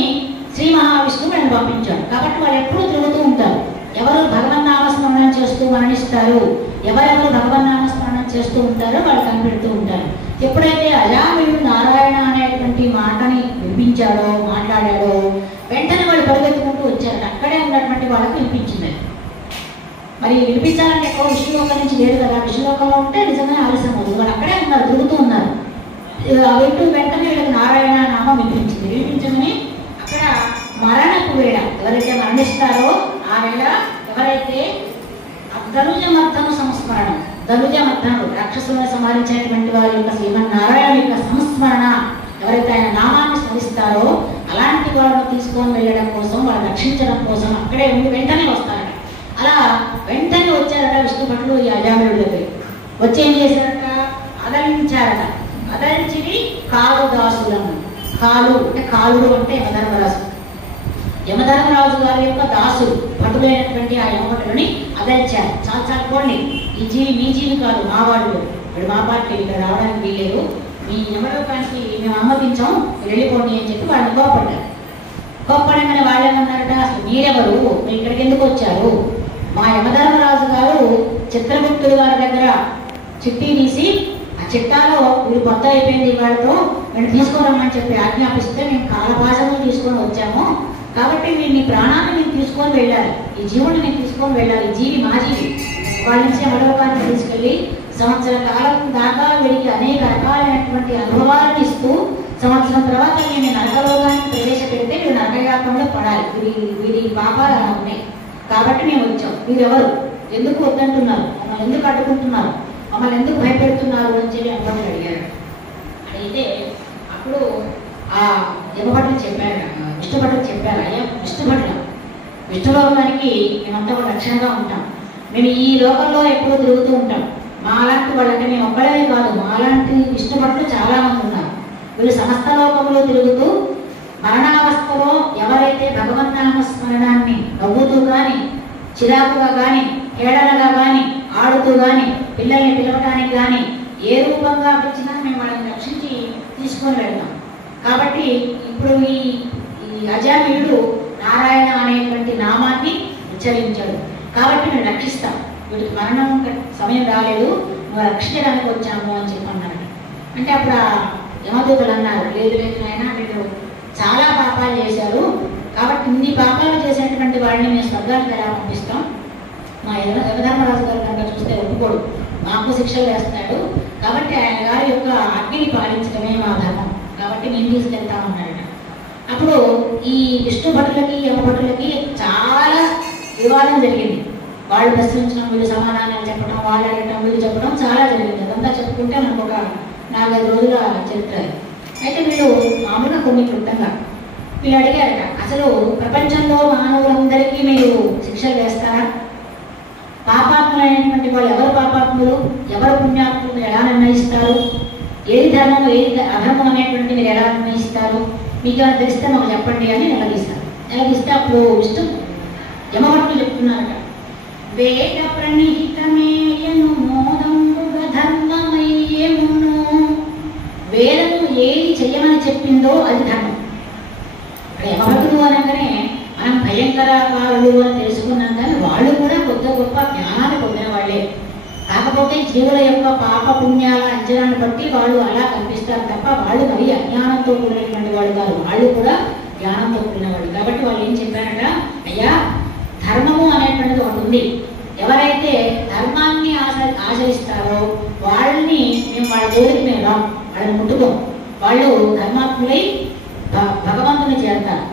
శ్రీ మహావిష్ణువు ఆయన పంపించాడు. కాబట్టి వాళ్ళు ఎప్పుడూ తిరుగుతూ ఉంటారు. ఎవరు భగవన్నామస్మరణ చేస్తూ మరణిస్తారు, ఎవరెవరు భగవన్నామస్మరణ చేస్తూ ఉంటారో వాళ్ళు కనిపెడుతూ ఉంటారు. ఎప్పుడైతే అజామిళుడు నారాయణ అనేటువంటి మాటని వినిపించాడో మాట్లాడాడో వెంటనే వాళ్ళు పరిగెత్తుకుంటూ వచ్చారు. అక్కడే ఉన్నటువంటి వాళ్ళకి వినిపించింది. మరి వినిపించాలంటే ఎక్కువ విష్ణులోకం నుంచి లేదు కదా, విష్ణులోకంలో ఉంటే నిజంగా ఆలస్యం అవుతుంది. వాళ్ళు అక్కడే ఉన్నారు, తిరుగుతూ ఉన్నారు. వింటూ వెంటనే వీళ్ళకి నారాయణ నామం వినిపించింది. వినిపించమని అక్కడ మరణపు వేళ ఎవరైతే మరణిస్తారో ఆ వేళ ఎవరైతే ధనుజమర్థము సంస్మరణం, ధనుజమర్థముడు రాక్షసులను సంహరించినటువంటి వారి యొక్క శ్రీమన్నారాయణ యొక్క సంస్మరణ ఎవరైతే ఆయన నామాన్ని స్మరిస్తారో అలాంటి వాళ్ళను తీసుకొని వెళ్ళడం కోసం, వాళ్ళు రక్షించడం కోసం అక్కడే ఉండి వెంటనే వస్తారట. అలా వెంటనే వచ్చారట విష్ణు భటులు ఈ అజామిళుడి దగ్గర. వచ్చి ఏం చేశారట? అదలించారట. అదలించి కాళుదాసులను, కాలు అంటే కాలుడు అంటే యమధర్మరాజు, యమధర్మరాజు గారి యొక్క దాసుడు భటులైనటువంటి ఆ యమభటులని అదలించారు. చాలా చాలా పోండి, ఈ జీవి మీ జీవి కాదు, మా వాడు, ఇప్పుడు మా పార్టీ ఇక్కడ రావడానికి వీలేదు, మీ యమలోకానికి మేము అనుమతించాం, వెళ్ళిపోండి అని చెప్పి వాళ్ళని కోపడ్డారు. కోపడగానే వాళ్ళు ఏమన్నారట? అసలు మీరెవరు, మీరు ఇక్కడికి ఎందుకు వచ్చారు? మా యమధర్మరాజు గారు చిత్రగుప్తుడు గారి దగ్గర చిట్టి తీసి ఆ చిట్టాలో వీరు కొత్త అయిపోయింది వాళ్ళతో మేము తీసుకురమ్మని చెప్పి ఆజ్ఞాపిస్తే మేము కాలభాషను తీసుకొని వచ్చాము. కాబట్టి మీరు నీ ప్రాణాన్ని మేము తీసుకొని వెళ్ళాలి, ఈ జీవుడిని మేము తీసుకొని వెళ్ళాలి. ఈ జీవి మా జీవి, వాళ్ళ నుంచి యమలోకాన్ని తీసుకెళ్ళి సంవత్సర కాలం దాకా వీడికి అనేక రకాలైనటువంటి అనుభవాలను ఇస్తూ సంవత్సరం తర్వాత మేము నరకలోకానికి ప్రవేశపెడితే వీడు నరకయాత్రలో పడాలి. వీడి పాపాలు అలా ఉన్నాయి. కాబట్టి మేము వచ్చాం. మీరెవరు, ఎందుకు వద్దంటున్నారు, మమ్మల్ని ఎందుకు అడ్డుకుంటున్నారు, మమ్మల్ని ఎందుకు భయపెడుతున్నారు అని చెప్పి యమభటులు అడిగారు. అడిగితే అప్పుడు ఆ యమభటులు చెప్పారు, విష్ణుభటులు చెప్పారు, అయ్యా విష్ణులోకానికి మేమంతా కూడా రక్షణగా ఉంటాం. మేము ఈ లోకంలో ఎప్పుడూ తిరుగుతూ ఉంటాం. మా అలాంటి వాళ్ళంటే మేము ఒక్కడే కాదు, మా అలాంటి విష్ణుభటులు చాలా మంది ఉన్నారు. వీళ్ళు సమస్త లోకంలో తిరుగుతూ మరణావస్థలో ఎవరైతే భగవన్నామస్మరణాన్ని నవ్వుతూ కానీ, చిరాకుగా కానీ, హేళనగా కానీ, ఆడుతూ కానీ, పిల్లల్ని పిలవటానికి కానీ ఏ రూపంగా పిలిచినా మేము వాళ్ళని రక్షించి తీసుకొని వెళ్తాం. కాబట్టి ఇప్పుడు ఈ అజామిళుడు నారాయణ అనేటువంటి నామాన్ని ఉచ్చరించాడు. కాబట్టి మేము రక్షిస్తాం, వీటికి మరణం సమయం రాలేదు, నువ్వు రక్షించడానికి వచ్చాము అని చెప్పన్నారు. అంటే అప్పుడు ఆ యమదూతలు అన్నారు, లేదు లేదు నాయన, మీరు చాలా పాపాలు చేశారు, కాబట్టి ఇన్ని పాపాలు చేసేటువంటి వాడిని మేము స్వర్గానికి ఎలా పంపిస్తాం? మా యమధర్మరాజు గారు కనుక చూస్తే ఒప్పుకోడు, మాకు శిక్షలు వేస్తాడు. కాబట్టి ఆయన గారి యొక్క అగ్నిని పాలించడమే మా ధర్మం, కాబట్టి మేము తీసుకెళ్తామన్నాడట. అప్పుడు ఈ విష్ణు భటులకి యమభటులకి చాలా వివాదం జరిగింది. వాళ్ళు ప్రశ్నించడం, వీళ్ళు సమాధానాలు చెప్పడం, వాళ్ళు అడగడం, వీళ్ళు చెప్పడం చాలా జరిగింది. అదంతా చెప్పుకుంటే మనకు ఒక 4-5 రోజుల చరిత్ర. అయితే వీళ్ళు మామూలుగా కొన్ని క్లుప్తంగా వీళ్ళు అడిగారట, అసలు ప్రపంచంలో మానవులందరికీ మీరు శిక్షలు వేస్తారా? పాపాత్ములైనటువంటి వాళ్ళు ఎవరు పాపాత్ములు, ఎవరు పుణ్యాత్ములు ఎలా నిర్ణయిస్తారు? ఏది ధర్మం, ఏది అధర్మం అనేటువంటి మీరు ఎలా నిర్ణయిస్తారు? మీకు ఏమైనా తెలిస్తే మాకు చెప్పండి అని నిలదీస్తారు. నిలదీస్తే అప్పుడు విష్ణు యమభటులు చెప్తున్నారట, వేద ప్రణిహితమేయను మోదంబుగ ధర్మమయ్యమును. వేదము ఏది చెయ్యమని చెప్పిందో అది ధర్మం. ఇక్కడ యమభటులు అనగానే మనం భయంకరకారులు అని తెలుసుకున్నాం, కానీ వాళ్ళు కూడా కొత్త గొప్ప జ్ఞానాన్ని పొందిన వాళ్ళే. కాకపోతే జీవుల యొక్క పాప పుణ్యాల అంచనాన్ని బట్టి వాళ్ళు అలా కనిపిస్తారు తప్ప వాళ్ళు మరీ అజ్ఞానంతో కూడినటువంటి వాళ్ళు కాదు, వాళ్ళు కూడా జ్ఞానంతో కూడిన వాళ్ళు. కాబట్టి వాళ్ళు ఏం చెప్పారట, అయ్యా ధర్మము అనేటువంటిది ఒకటి ఉంది, ఎవరైతే ధర్మాన్ని ఆచరిస్తారో వాళ్ళని మేము వాళ్ళ జోలికి మేము రాం, వాళ్ళని ముట్టుకోం. వాళ్ళు ధర్మాత్ములై భగవంతుని చేరతారు.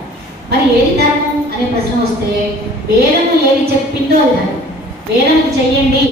మరి ఏది ధర్మం అనే ప్రశ్న వస్తే వేదము ఏది చెప్పిందో అది ధర్మం. వేదం చెయ్యండి